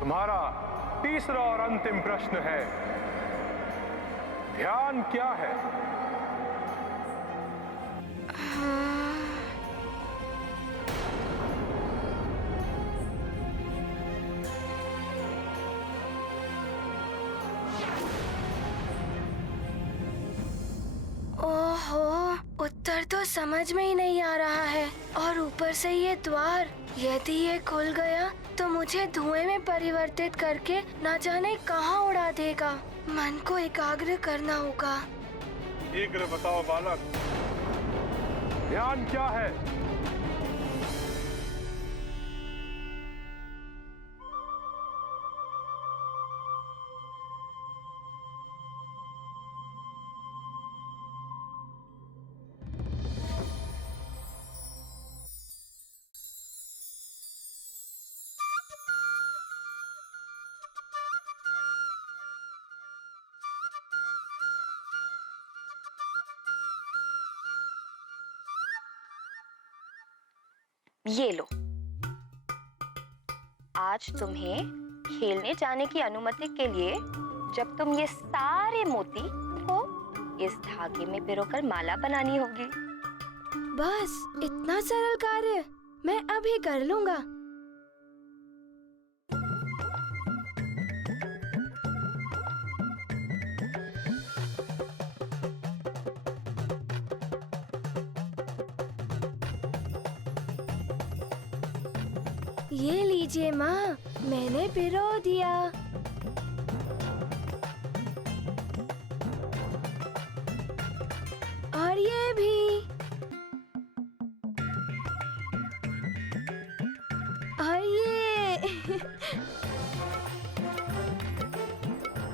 तुम्हारा तीसरा और अंतिम प्रश्न है, ध्यान क्या है? ओहो, उत्तर तो समझ में ही नहीं आ रहा है। और ऊपर से ये द्वार, यदि ये खुल गया तो मुझे धुएं में परिवर्तित करके न जाने कहाँ उड़ा देगा। मन को एकाग्र करना होगा। शीघ्र बताओ बालक, ध्यान क्या है? ये लो, आज तुम्हें खेलने जाने की अनुमति के लिए जब तुम ये सारे मोती को इस धागे में पिरोकर माला बनानी होगी। बस इतना सरल कार्य मैं अभी कर लूँगा। ये लीजिए माँ, मैंने पिरो दिया। और ये भी। और ये।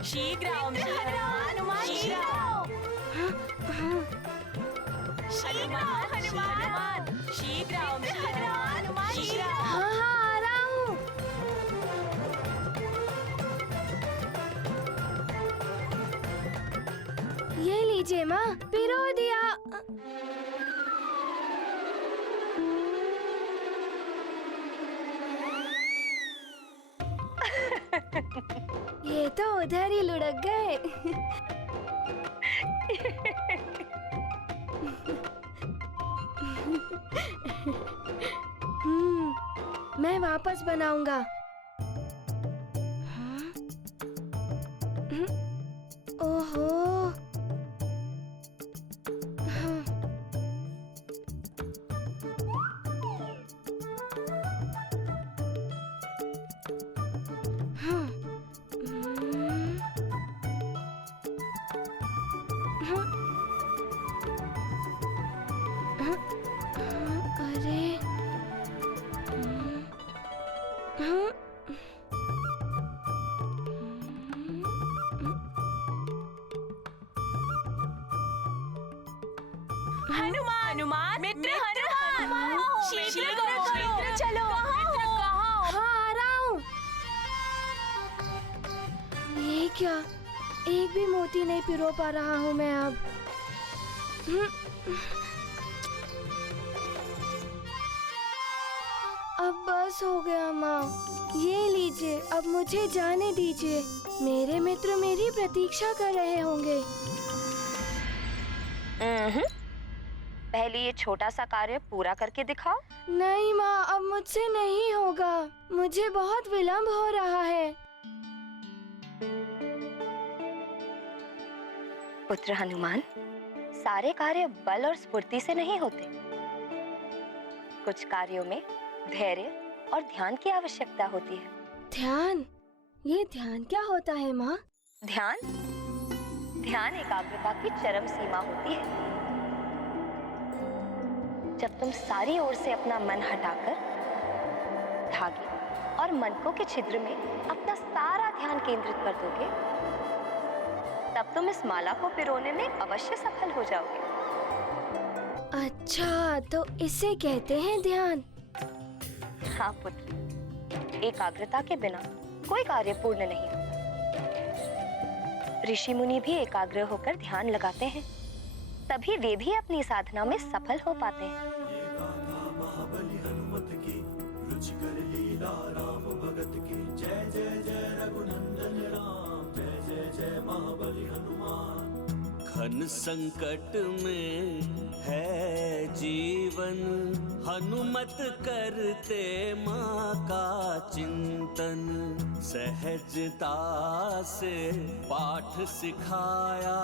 शीघ्र हनुमान, शीघ्र हनुमान, हाँ हाँ, आ रहा हूँ। ये लीजिए माँ, पिरो दिया। ये तो उधर ही लुढ़क गए। मैं वापस बनाऊंगा। ओहो। अरे हनुमान, मित्र हनुमान, शीघ्र चलो। हाँ, आ रहा हूँ। ये क्या, एक भी मोती नहीं पिरो पा रहा हूँ मैं अब। अब बस हो गया माँ, ये लीजिए, अब मुझे जाने दीजिए। मेरे मित्र मेरी प्रतीक्षा कर रहे होंगे। पहले ये छोटा सा कार्य पूरा करके दिखाओ। नहीं माँ, अब मुझसे नहीं होगा, मुझे बहुत विलंब हो रहा है। पुत्र हनुमान, सारे कार्य बल और स्फूर्ति से नहीं होते। कुछ कार्यों में धैर्य और ध्यान की आवश्यकता होती है। ध्यान? ये ध्यान क्या होता है माँ? ध्यान एकाग्रता की चरम सीमा होती है। जब तुम सारी ओर से अपना मन हटाकर धागे और मनकों के छिद्र में अपना सारा ध्यान केंद्रित कर दोगे, तब तुम इस माला को पिरोने में अवश्य सफल हो जाओगे। अच्छा, तो इसे कहते हैं ध्यान। हाँ पुत्र, एकाग्रता के बिना कोई कार्य पूर्ण नहीं होता। ऋषि मुनि भी एकाग्र होकर ध्यान लगाते हैं, तभी वे भी अपनी साधना में सफल हो पाते हैं। घन संकट में है जीवन, हनुमत करते माँ का चिंतन। सहजता से पाठ सिखाया,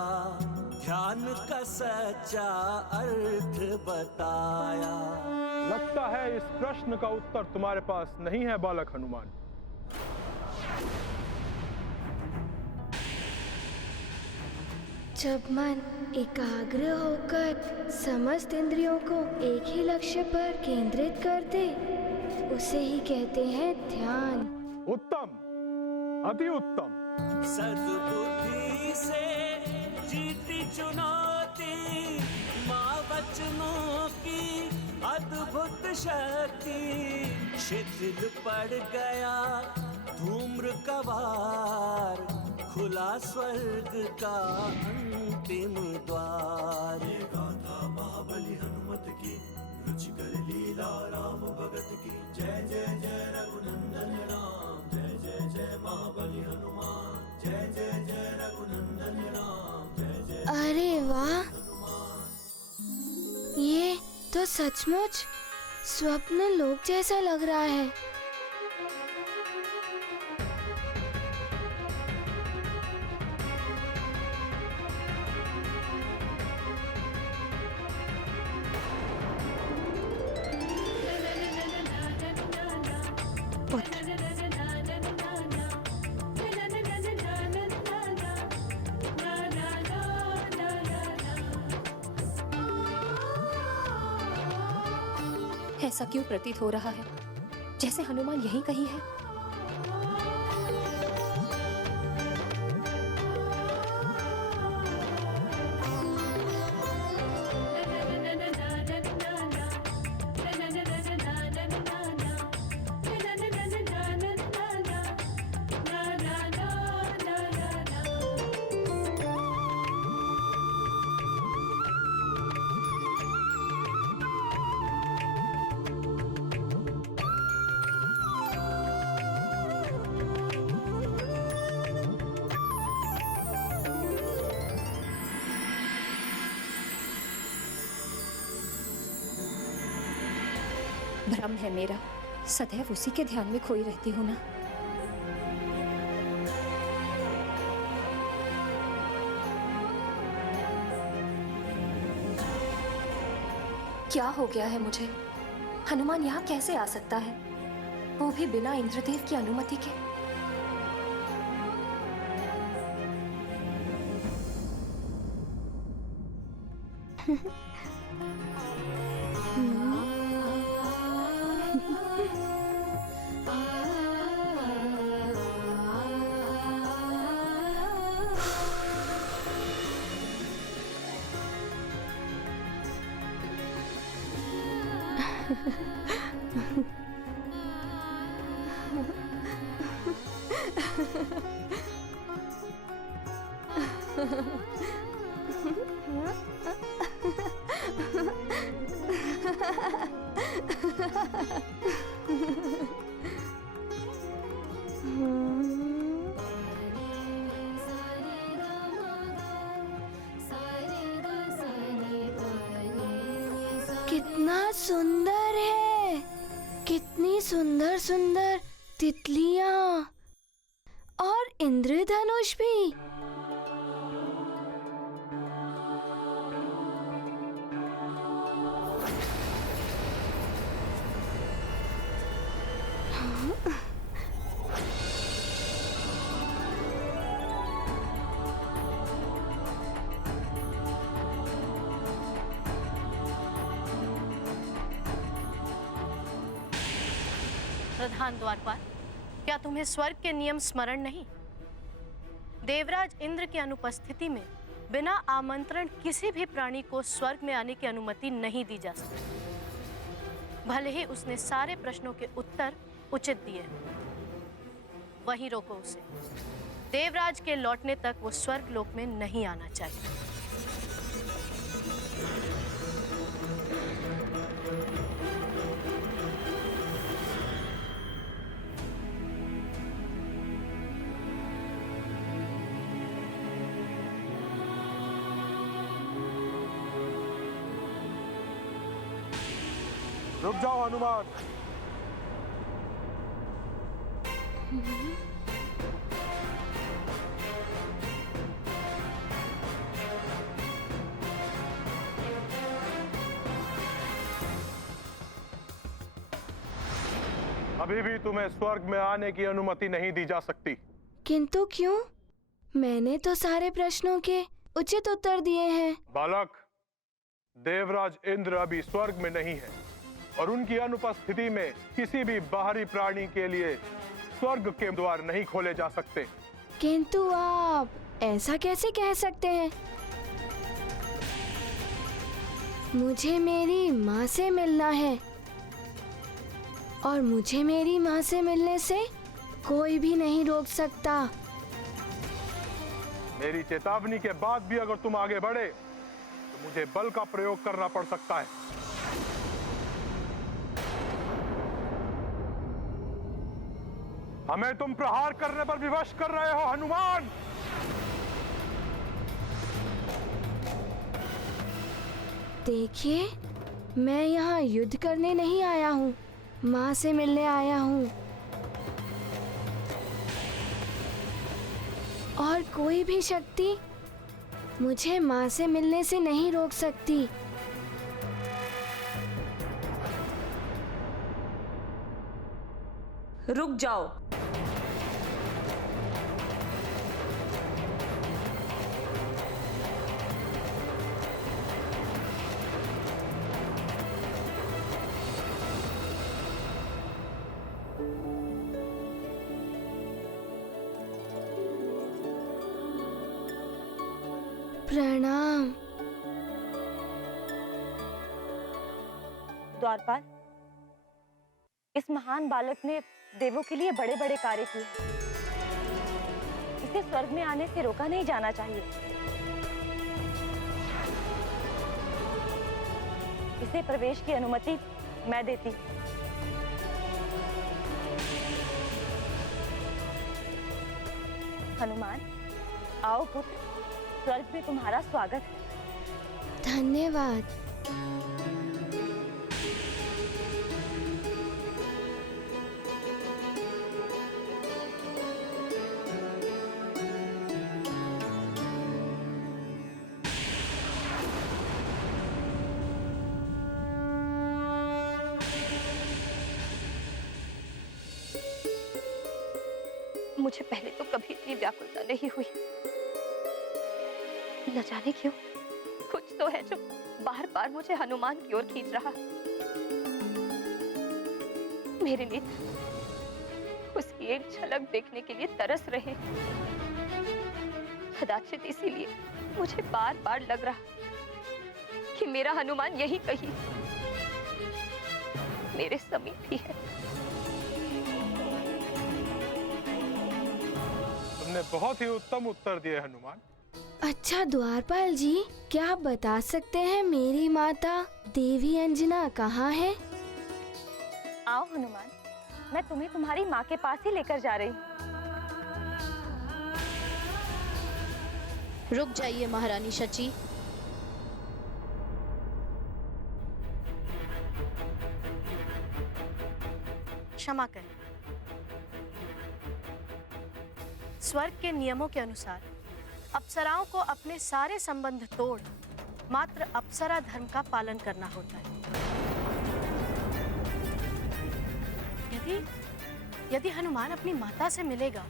ध्यान का सच्चा अर्थ बताया। लगता है इस प्रश्न का उत्तर तुम्हारे पास नहीं है बालक हनुमान। जब मन एकाग्र होकर समस्त इंद्रियों को एक ही लक्ष्य पर केंद्रित कर दे, उसे ही कहते हैं ध्यान। उत्तम, अति उत्तम। सद्बुद्धि से जीती चुनौती, माँ वचनों की अद्भुत शक्ति। शिथिल पड़ गया धूम्र कवार, खुला स्वर्ग का अंतिम द्वार। ये गाथा महाबली हनुमत की, रुचिकर लीला राम भगत की। जय जय जय रघुनंदन राम, जय जय जय महाबली हनुमान। जय जय जय रघुनंदन राम, जय जय। अरे वाह, ये तो सचमुच स्वप्न लोक जैसा लग रहा है। ऐसा क्यों प्रतीत हो रहा है जैसे हनुमान यहीं कहीं है? भ्रम है मेरा, सदैव उसी के ध्यान में खोई रहती हूँ ना। क्या हो गया है मुझे? हनुमान यहाँ कैसे आ सकता है, वो भी बिना इंद्रदेव की अनुमति के? कितना सुंदर है, कितनी सुंदर सुंदर तितलियां और इंद्रधनुष भी। प्रधान द्वारपाल, क्या तुम्हें स्वर्ग के नियम स्मरण नहीं? देवराज इंद्र की अनुपस्थिति में बिना आमंत्रण किसी भी प्राणी को स्वर्ग में आने की अनुमति नहीं दी जा सकती। भले ही उसने सारे प्रश्नों के उत्तर उचित दिए, वहीं रोको उसे। देवराज के लौटने तक वो स्वर्ग लोक में नहीं आना चाहिए। जाओ हनुमान। अभी भी तुम्हें स्वर्ग में आने की अनुमति नहीं दी जा सकती। किंतु क्यों? मैंने तो सारे प्रश्नों के उचित उत्तर दिए हैं। बालक, देवराज इंद्र अभी स्वर्ग में नहीं है और उनकी अनुपस्थिति में किसी भी बाहरी प्राणी के लिए स्वर्ग के द्वार नहीं खोले जा सकते। किंतु आप ऐसा कैसे कह सकते हैं? मुझे मेरी माँ से मिलना है और मुझे मेरी माँ से मिलने से कोई भी नहीं रोक सकता। मेरी चेतावनी के बाद भी अगर तुम आगे बढ़े तो मुझे बल का प्रयोग करना पड़ सकता है। हमें तुम प्रहार करने पर विवश कर रहे हो हनुमान। देखिए, मैं यहाँ युद्ध करने नहीं आया हूँ, माँ से मिलने आया हूँ। और कोई भी शक्ति मुझे माँ से मिलने से नहीं रोक सकती। रुक जाओ। प्रणाम। द्वारपाल, इस महान बालक ने देवों के लिए बड़े बड़े कार्य किए। इसे स्वर्ग में आने से रोका नहीं जाना चाहिए। इसे प्रवेश की अनुमति मैं देती। हनुमान, आओ पुत्र, स्वर्ग में तुम्हारा स्वागत है। धन्यवाद। मुझे पहले तो कभी इतनी व्याकुलता नहीं हुई। न जाने क्यों कुछ तो है जो बार बार मुझे हनुमान की ओर खींच रहा। मेरे नेत्र उसकी एक झलक देखने के लिए तरस रहे। कदाचित इसीलिए मुझे बार बार लग रहा कि मेरा हनुमान यही कहीं मेरे समीप ही है। तुमने बहुत ही उत्तम उत्तर दिए हनुमान। अच्छा द्वारपाल जी, क्या आप बता सकते हैं मेरी माता देवी अंजना कहाँ है? आओ हनुमान, मैं तुम्हें तुम्हारी माँ के पास ही लेकर जा रही हूँ। रुक जाइए महारानी शची। क्षमा करें। स्वर्ग के नियमों के अनुसार अप्सराओं को अपने सारे संबंध तोड़ मात्र अप्सरा धर्म का पालन करना होता है। यदि हनुमान अपनी माता से मिलेगा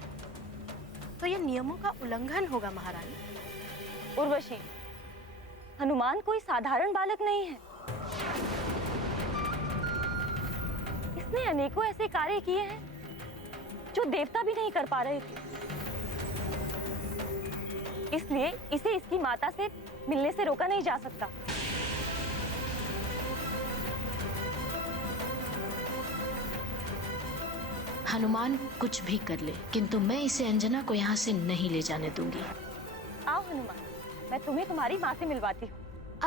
तो यह नियमों का उल्लंघन होगा महारानी। उर्वशी, हनुमान कोई साधारण बालक नहीं है। इसने अनेकों ऐसे कार्य किए हैं जो देवता भी नहीं कर पा रहे थे। इसलिए इसे इसकी माता से मिलने से रोका नहीं जा सकता। हनुमान कुछ भी कर ले, किंतु मैं इसे अंजना को यहाँ से नहीं ले जाने दूंगी। आओ हनुमान, मैं तुम्हें तुम्हारी माँ से मिलवाती हूँ।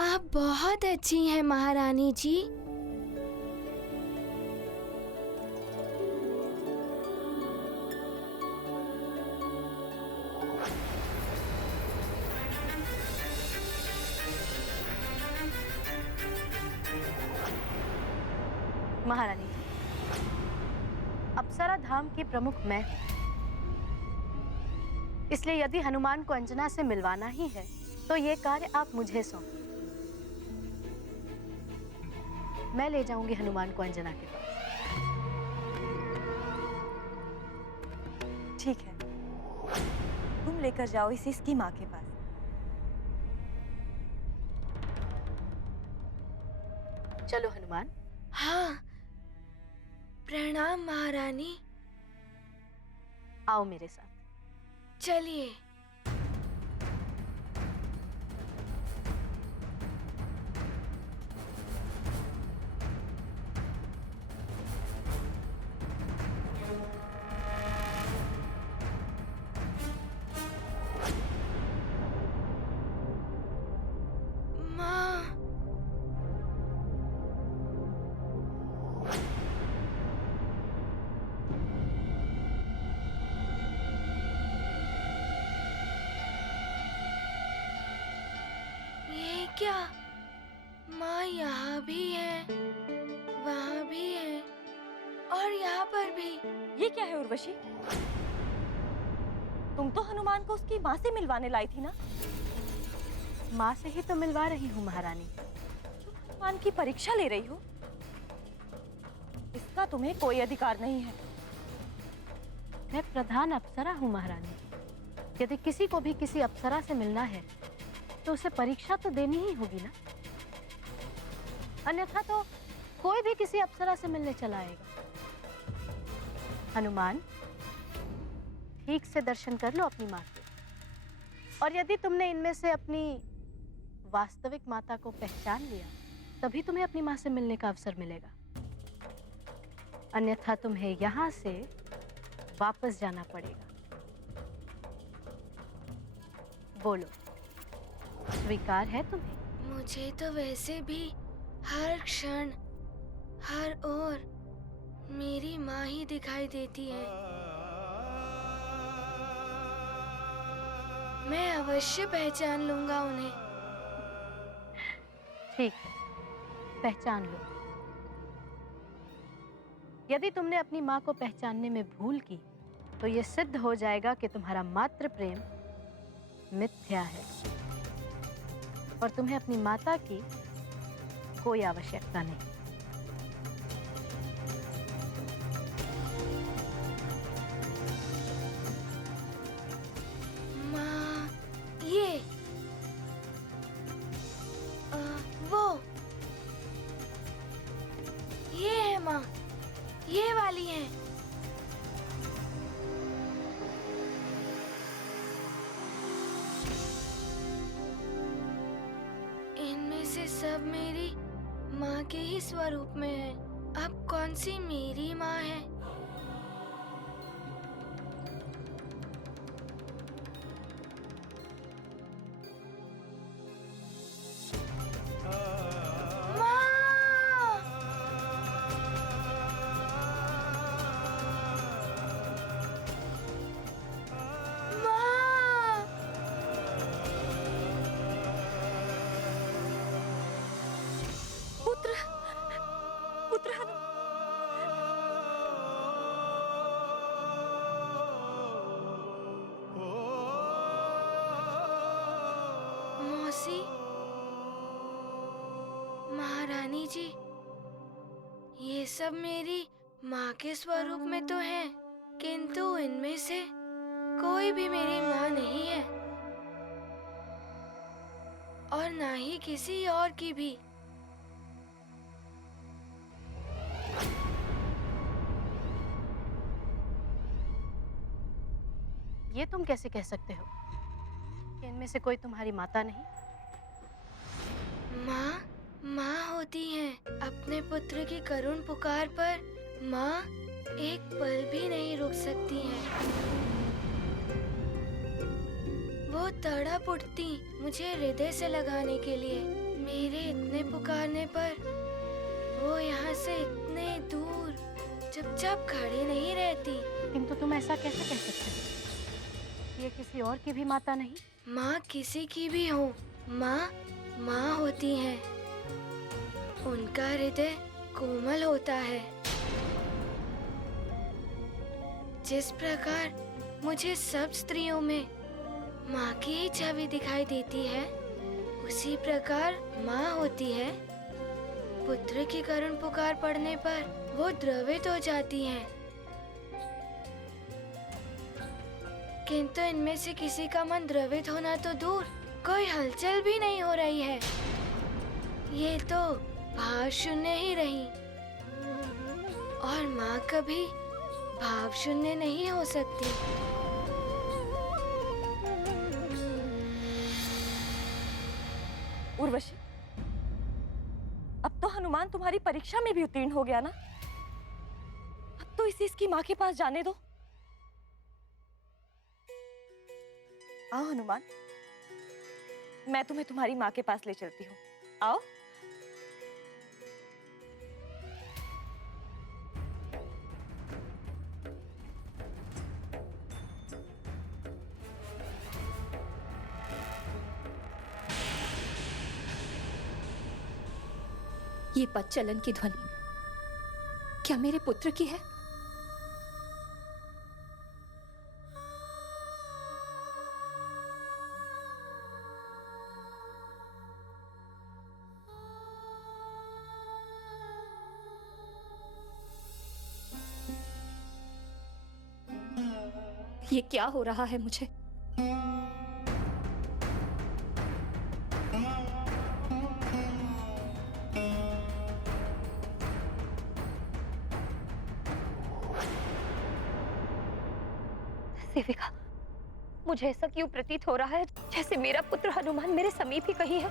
आप बहुत अच्छी हैं महारानी जी। महारानी जी, अप्सरा धाम की प्रमुख मैं हूँ, इसलिए यदि हनुमान को अंजना से मिलवाना ही है तो ये कार्य आप मुझे सौंपिए। मैं ले जाऊंगी हनुमान को अंजना के पास। ठीक है, तुम लेकर जाओ इसे इसकी माँ के पास। चलो हनुमान। हाँ, प्रणाम महारानी। आओ मेरे साथ। चलिए। क्या माँ यहाँ भी है, वहाँ भी है और यहाँ पर भी। ये क्या है उर्वशी? तुम तो हनुमान को उसकी माँ से मिलवाने लाई थी ना? माँ से ही तो मिलवा रही हूँ महारानी। तुम हनुमान की परीक्षा ले रही हो? इसका तुम्हें कोई अधिकार नहीं है। मैं प्रधान अप्सरा हूँ महारानी। यदि किसी को भी किसी अप्सरा से मिलना है तो उसे परीक्षा तो देनी ही होगी ना, अन्यथा तो कोई भी किसी अप्सरा से मिलने चला आएगा। हनुमान, ठीक से दर्शन कर लो अपनी माँ के, और यदि तुमने इनमें से अपनी वास्तविक माता को पहचान लिया तभी तुम्हें अपनी माँ से मिलने का अवसर मिलेगा, अन्यथा तुम्हें यहाँ से वापस जाना पड़ेगा। बोलो, स्वीकार है तुम्हें? मुझे तो वैसे भी हर क्षण हर ओर मेरी माँ ही दिखाई देती है। मैं अवश्य पहचान लूंगा उन्हें। ठीक है, पहचान लो। यदि तुमने अपनी माँ को पहचानने में भूल की तो यह सिद्ध हो जाएगा कि तुम्हारा मातृ प्रेम मिथ्या है और तुम्हें अपनी माता की कोई आवश्यकता नहीं। माँ, ये ये है माँ, ये वाली है। इनमें से सब मेरी माँ के ही स्वरूप में है। अब कौन सी मेरी माँ है? महारानी जी, ये सब मेरी माँ के स्वरूप में तो है, किंतु इनमें से कोई भी मेरी माँ नहीं है और ना ही किसी और की भी। ये तुम कैसे कह सकते हो कि इनमें से कोई तुम्हारी माता नहीं? माँ होती हैं। अपने पुत्र की करुण पुकार पर माँ एक पल भी नहीं रुक सकती हैं। वो तड़प उठती मुझे हृदय से लगाने के लिए। मेरे इतने पुकारने पर वो यहाँ से इतने दूर चुपचाप खड़ी नहीं रहती। किंतु तुम ऐसा कैसे कह सकते हो? ये किसी और की भी माता नहीं? माँ किसी की भी हो, माँ होती हैं। उनका हृदय कोमल होता है। जिस प्रकार मुझे सब स्त्रियों में माँ की ही छवि दिखाई देती है, उसी प्रकार माँ होती है। पुत्र की करुण पुकार पड़ने पर वो द्रवित हो जाती हैं। किंतु इनमें से किसी का मन द्रवित होना तो दूर, कोई हलचल भी नहीं हो रही है। ये तो भाव शून्य ही रही, और माँ कभी भाव शून्य नहीं हो सकती। उर्वशी, अब तो हनुमान तुम्हारी परीक्षा में भी उत्तीर्ण हो गया ना? अब तो इसे इसकी माँ के पास जाने दो। आओ हनुमान, मैं तुम्हें तुम्हारी माँ के पास ले चलती हूँ। आओ। ये पद चलन की ध्वनि क्या मेरे पुत्र की है? ये क्या हो रहा है मुझे? सेविका, मुझे ऐसा क्यों प्रतीत हो रहा है जैसे मेरा पुत्र हनुमान मेरे समीप ही कहीं है।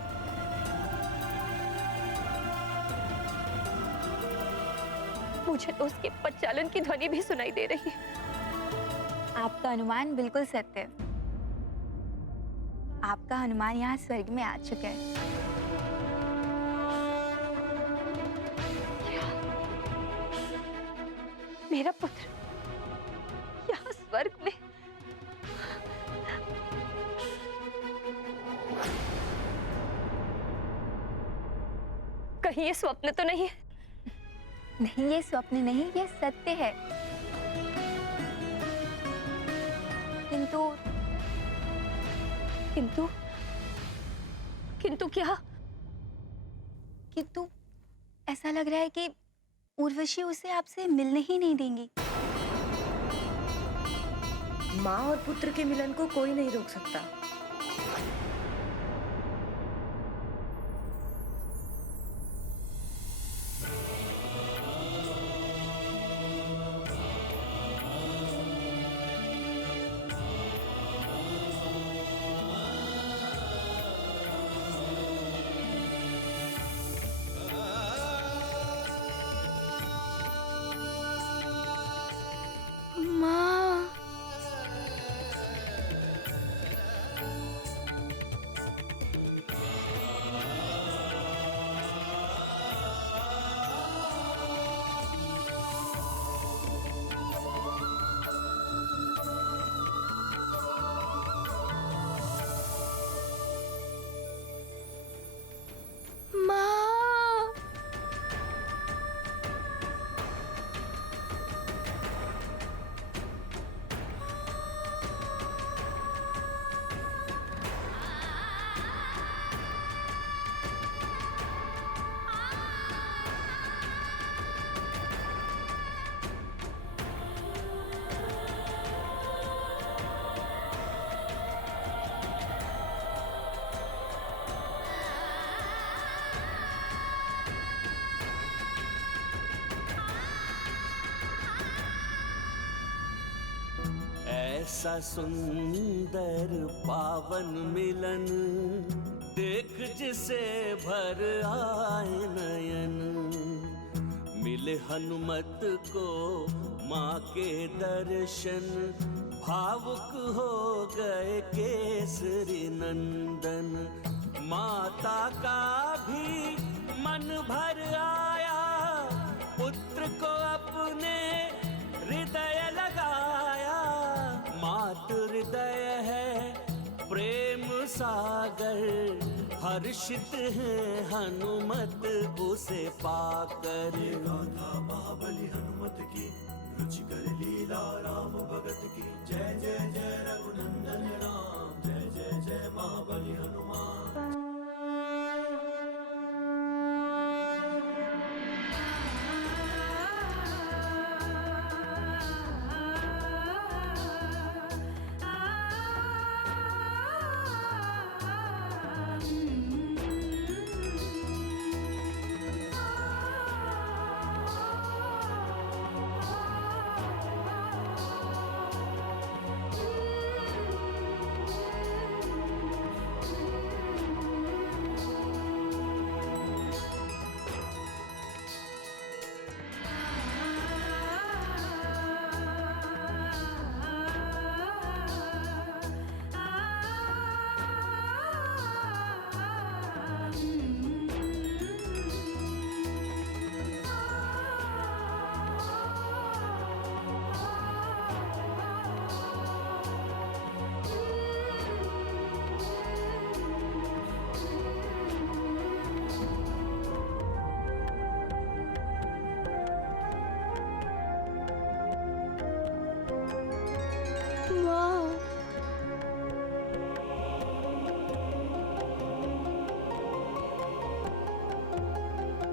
मुझे तो उसके पदचालन की ध्वनि भी सुनाई दे रही है। आपका अनुमान बिल्कुल सत्य है। आपका हनुमान यहाँ स्वर्ग में आ चुका है। मेरा पुत्र यहाँ स्वर्ग में? कहीं ये स्वप्न तो नहीं है? नहीं, ये स्वप्न नहीं, ये सत्य है। किंतु किंतु किंतु क्या? किंतु ऐसा लग रहा है कि उर्वशी उसे आपसे मिलने ही नहीं देंगी। माँ और पुत्र के मिलन को कोई नहीं रोक सकता। माँ, माँ, ऐसा सुंदर पावन मिलन देख जिसे भर आए नयन। मिले हनुमत को माँ के दर्शन, भावुक हो गए केसरी नंदन। माता का भी मन भर आया, पुत्र को अपने हृदय लगाया। मातृ हृदय है प्रेम सागर, हर्षित है हनुमत उसे पाकर। महाबली हनुमत की रुचिकर लीला राम भगत की। जय जय जय रघुनंदन राम, जय जय जय महाबली हनुमान।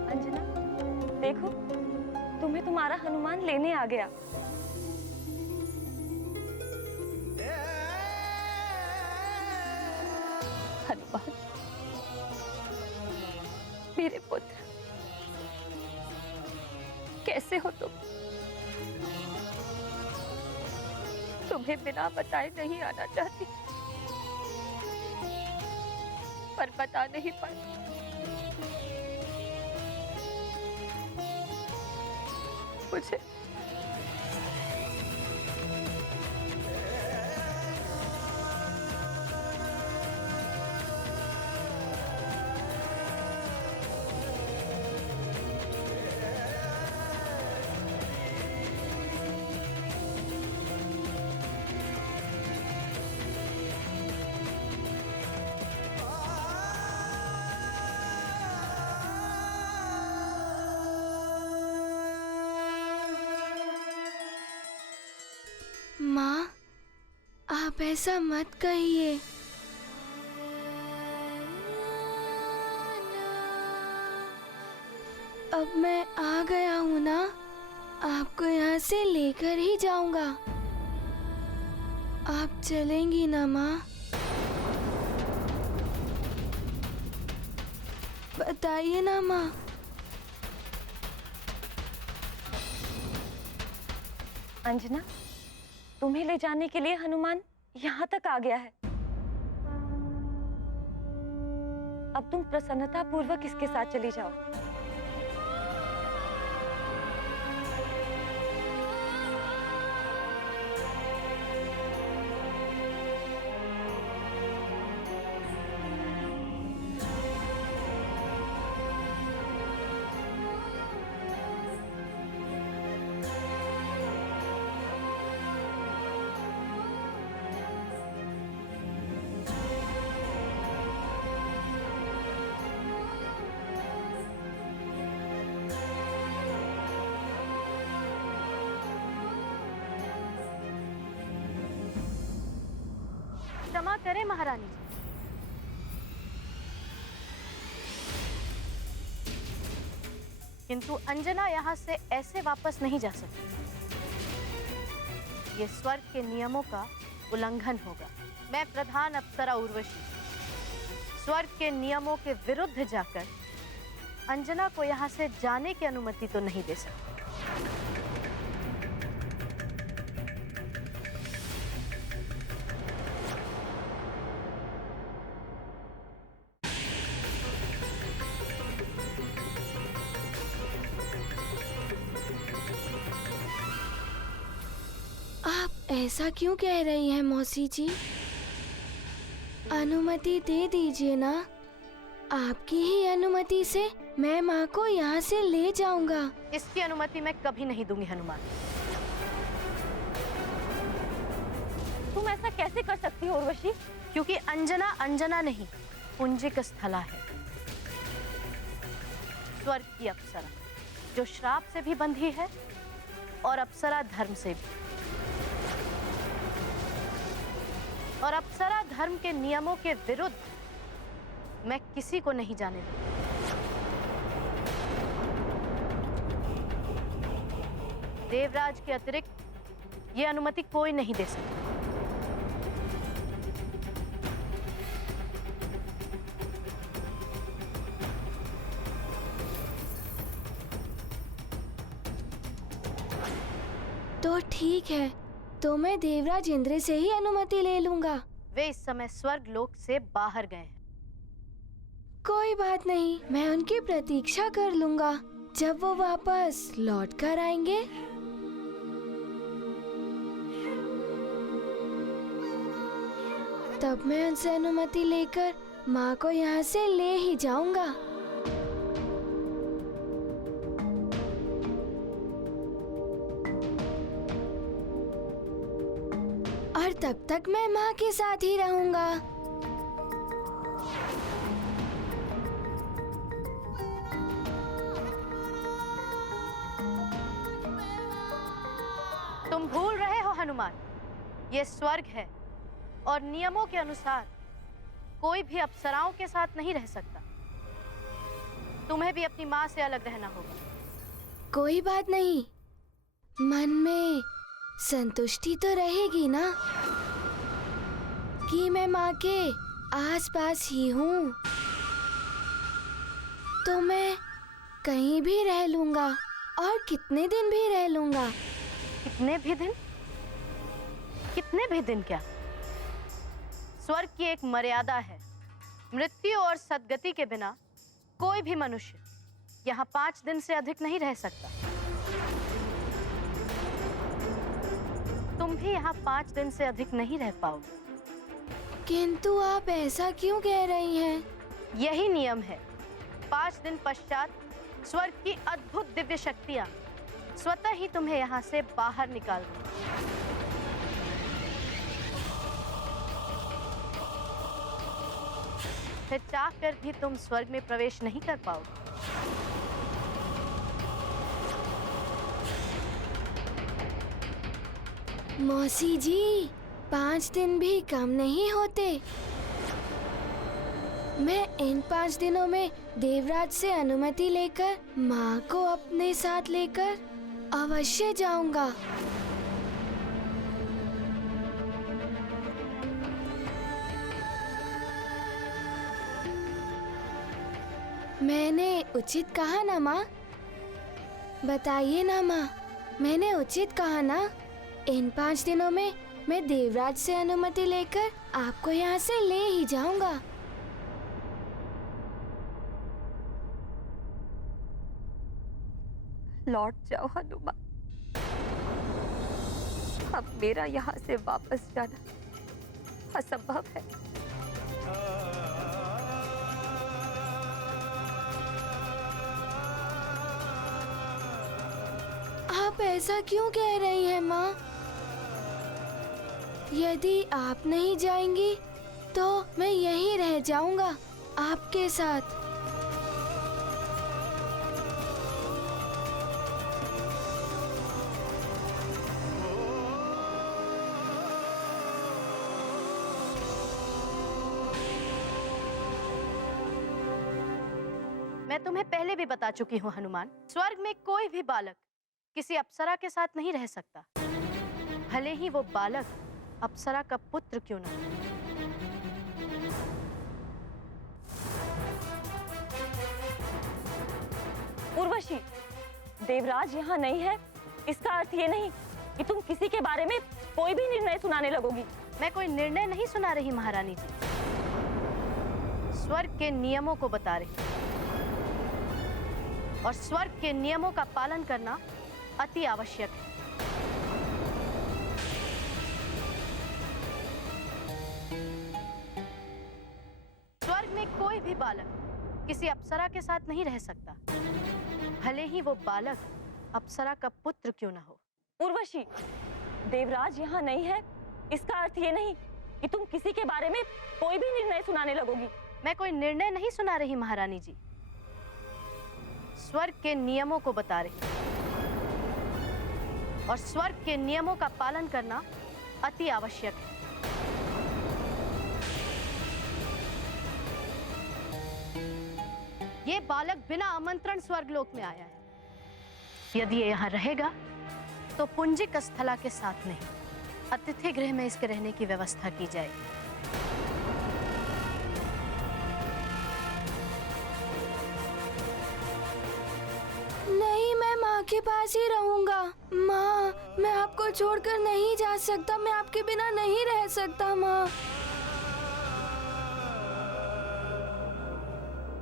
अंजना, देखो तुम्हें तुम्हारा हनुमान लेने आ गया। हनुमान, मेरे पुत्र, कैसे हो तुम? तुम्हें बिना बताए नहीं आना चाहती, पर बता नहीं पाती। मुझे माँ, आप ऐसा मत कहिए। अब मैं आ गया हूँ ना, आपको यहाँ से लेकर ही जाऊंगा। आप चलेंगी ना माँ? बताइए ना माँ। अंजना, तुम्हें ले जाने के लिए हनुमान यहाँ तक आ गया है। अब तुम प्रसन्नता पूर्वक इसके साथ चली जाओ। क्षमा करें महारानी जी, किंतु अंजना यहाँ से ऐसे वापस नहीं जा सकती। ये स्वर्ग के नियमों का उल्लंघन होगा। मैं प्रधान अप्सरा उर्वशी स्वर्ग के नियमों के विरुद्ध जाकर अंजना को यहाँ से जाने की अनुमति तो नहीं दे सकती। आप ऐसा क्यों कह रही हैं मौसी जी? अनुमति दे दीजिए ना। आपकी ही अनुमति से मैं माँ को यहाँ से ले जाऊंगा। इसकी अनुमति मैं कभी नहीं दूंगी हनुमान। तुम ऐसा कैसे कर सकती हो उर्वशी? क्योंकि अंजना अंजना नहीं, पुंजिक स्थला है, स्वर्ग की अप्सरा, जो श्राप से भी बंधी है और अप्सरा धर्म से भी। और अप्सरा धर्म के नियमों के विरुद्ध मैं किसी को नहीं जाने दूंगी। देवराज के अतिरिक्त ये अनुमति कोई नहीं दे सकता। तो ठीक है, तो मैं देवराज इंद्र से ही अनुमति ले लूंगा। वे इस समय स्वर्ग लोक से बाहर गए हैं। कोई बात नहीं, मैं उनकी प्रतीक्षा कर लूंगा। जब वो वापस लौट कर आएंगे तब मैं उनसे अनुमति लेकर माँ को यहाँ से ले ही जाऊंगा। और तब तक मैं माँ के साथ ही रहूंगा। तुम भूल रहे हो हनुमान, ये स्वर्ग है और नियमों के अनुसार कोई भी अप्सराओं के साथ नहीं रह सकता। तुम्हें भी अपनी माँ से अलग रहना होगा। कोई बात नहीं, मन में संतुष्टि तो रहेगी ना कि मैं माँ के आसपास ही हूँ। तो मैं कहीं भी रह लूंगा और कितने दिन भी रह लूंगा। कितने भी दिन? कितने भी दिन क्या? स्वर्ग की एक मर्यादा है। मृत्यु और सद्गति के बिना कोई भी मनुष्य यहाँ 5 दिन से अधिक नहीं रह सकता। तुम भी यहाँ 5 दिन से अधिक नहीं रह पाओगे। किंतु आप ऐसा क्यों कह रही हैं? यही नियम है। 5 दिन पश्चात स्वर्ग की अद्भुत दिव्य शक्तियाँ स्वतः ही तुम्हें यहाँ से बाहर निकाल देंगी। फिर चाह कर भी तुम स्वर्ग में प्रवेश नहीं कर पाओगे। मौसी जी, 5 दिन भी कम नहीं होते। मैं इन 5 दिनों में देवराज से अनुमति लेकर माँ को अपने साथ लेकर अवश्य जाऊंगा। मैंने उचित कहा ना माँ? बताइए ना माँ, मैंने उचित कहा ना? इन 5 दिनों में मैं देवराज से अनुमति लेकर आपको यहाँ से ले ही जाऊंगा। लौट जाओ हनुमान। अब मेरा यहाँ से वापस जाना असंभव है। आप ऐसा क्यों कह रही हैं माँ? यदि आप नहीं जाएंगी तो मैं यहीं रह जाऊंगा आपके साथ। मैं तुम्हें पहले भी बता चुकी हूँ हनुमान, स्वर्ग में कोई भी बालक किसी अप्सरा के साथ नहीं रह सकता, भले ही वो बालक अप्सरा का पुत्र क्यों ना हो। उर्वशी, देवराज यहाँ नहीं है, इसका अर्थ ये नहीं कि तुम किसी के बारे में कोई भी निर्णय सुनाने लगोगी। मैं कोई निर्णय नहीं सुना रही महारानी जी, स्वर्ग के नियमों को बता रही। और स्वर्ग के नियमों का पालन करना अति आवश्यक है। स्वर्ग में कोई भी बालक किसी अप्सरा के साथ नहीं रह सकता, भले ही वो बालक अप्सरा का पुत्र क्यों ना हो। उर्वशी, देवराज यहाँ नहीं है, इसका अर्थ ये नहीं कि तुम किसी के बारे में कोई भी निर्णय सुनाने लगोगी। मैं कोई निर्णय नहीं सुना रही महारानी जी, स्वर्ग के नियमों को बता रही। और स्वर्ग के नियमों का पालन करना अति आवश्यक है। ये बालक बिना आमंत्रण स्वर्गलोक में आया है। यदि ये यहाँ रहेगा तो पुंजिक स्थला के साथ नहीं, अतिथि गृह में इसके रहने की व्यवस्था की जाएगी। नहीं, मैं माँ के पास ही रहूंगा। माँ, मैं आपको छोड़कर नहीं जा सकता, मैं आपके बिना नहीं रह सकता। माँ,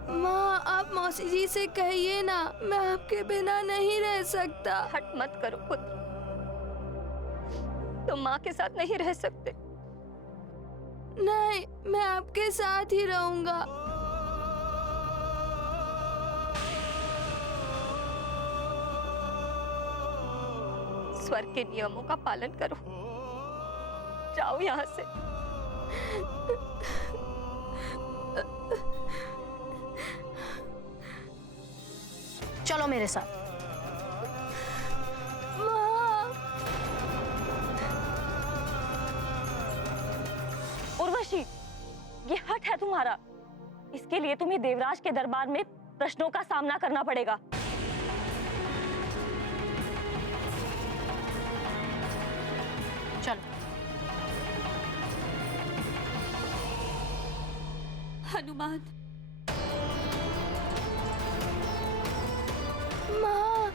माँ, आप मौसी जी से कहिए ना, मैं आपके बिना नहीं रह सकता। हट मत करो पुत्र, तुम माँ के साथ नहीं रह सकते। नहीं, मैं आपके साथ ही रहूंगा। स्वर्ग के नियमों का पालन करो, जाओ यहाँ से। चलो मेरे साथ। उर्वशी, ये हट है तुम्हारा। इसके लिए तुम्हें देवराज के दरबार में प्रश्नों का सामना करना पड़ेगा। चलो। हनुमान, माँ,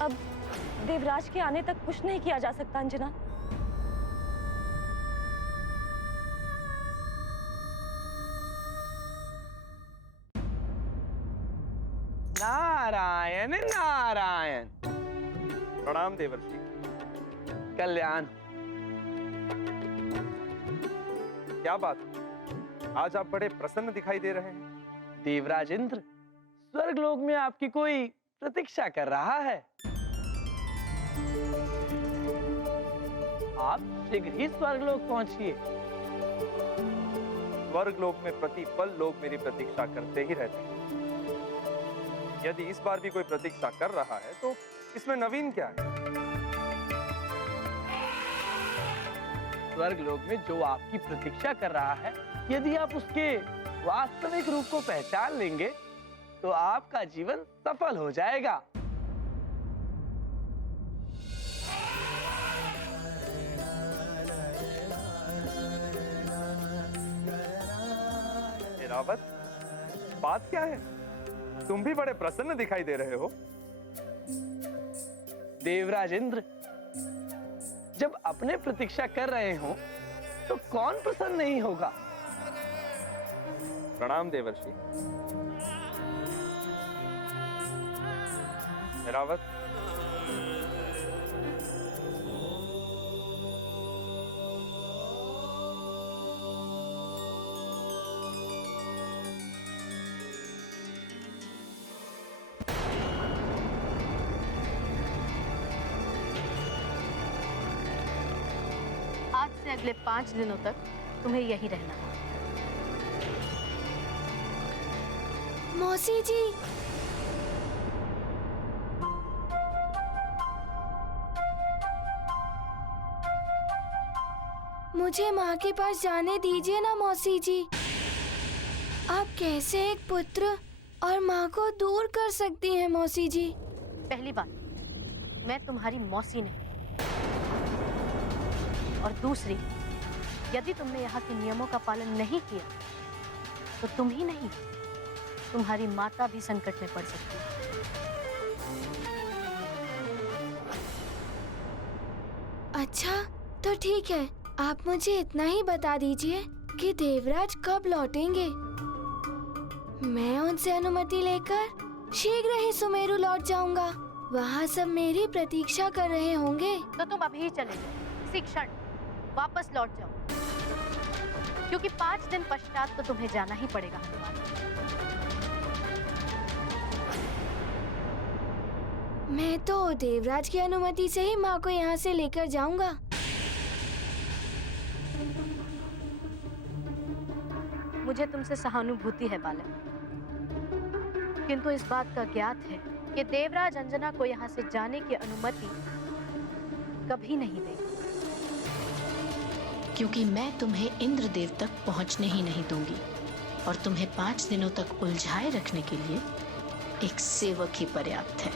अब देवराज के आने तक कुछ नहीं किया जा सकता अंजना। नारायण नारायण। प्रणाम देवर्षि। कल्याण। क्या बात, आज आप बड़े प्रसन्न दिखाई दे रहे हैं। देवराज इंद्र स्वर्गलोक में आपकी कोई प्रतीक्षा कर रहा है। आप शीघ्र ही स्वर्गलोक पहुंचिए। स्वर्गलोक में प्रतिपल लोग मेरी प्रतीक्षा करते ही रहते हैं। यदि इस बार भी कोई प्रतीक्षा कर रहा है तो इसमें नवीन क्या है। स्वर्गलोक में जो आपकी प्रतीक्षा कर रहा है, यदि आप उसके वास्तविक रूप को पहचान लेंगे तो आपका जीवन सफल हो जाएगा। रावत, बात क्या है? तुम भी बड़े प्रसन्न दिखाई दे रहे हो। देवराज इंद्र, जब अपने प्रतीक्षा कर रहे हो तो कौन प्रसन्न नहीं होगा। प्रणाम देवर्षि। रावत, आज से अगले 5 दिनों तक तुम्हें यहीं रहना है। मौसी जी, मुझे माँ के पास जाने दीजिए ना मौसी जी। आप कैसे एक पुत्र और माँ को दूर कर सकती हैं मौसी जी? पहली बात, मैं तुम्हारी मौसी नहीं, और दूसरी, यदि तुमने यहाँ के नियमों का पालन नहीं किया तो तुम ही नहीं, तुम्हारी माता भी संकट में पड़ सकती है। अच्छा, तो ठीक है, आप मुझे इतना ही बता दीजिए कि देवराज कब लौटेंगे। मैं उनसे अनुमति लेकर शीघ्र ही सुमेरु लौट जाऊंगा। वहाँ सब मेरी प्रतीक्षा कर रहे होंगे। तो तुम अभी ही चले जाओ, इसी क्षण वापस लौट जाओ, क्योंकि 5 दिन पश्चात तो तुम्हें जाना ही पड़ेगा हनुमान। मैं तो देवराज की अनुमति से ही माँ को यहाँ से लेकर जाऊंगा। मुझे तुमसे सहानुभूति है बालक, किंतु इस बात का ज्ञात है कि देवराज अंजना को यहाँ से जाने की अनुमति कभी नहीं देगा, क्योंकि मैं तुम्हें इंद्रदेव तक पहुंचने ही नहीं दूंगी और तुम्हें 5 दिनों तक उलझाए रखने के लिए एक सेवक ही पर्याप्त है।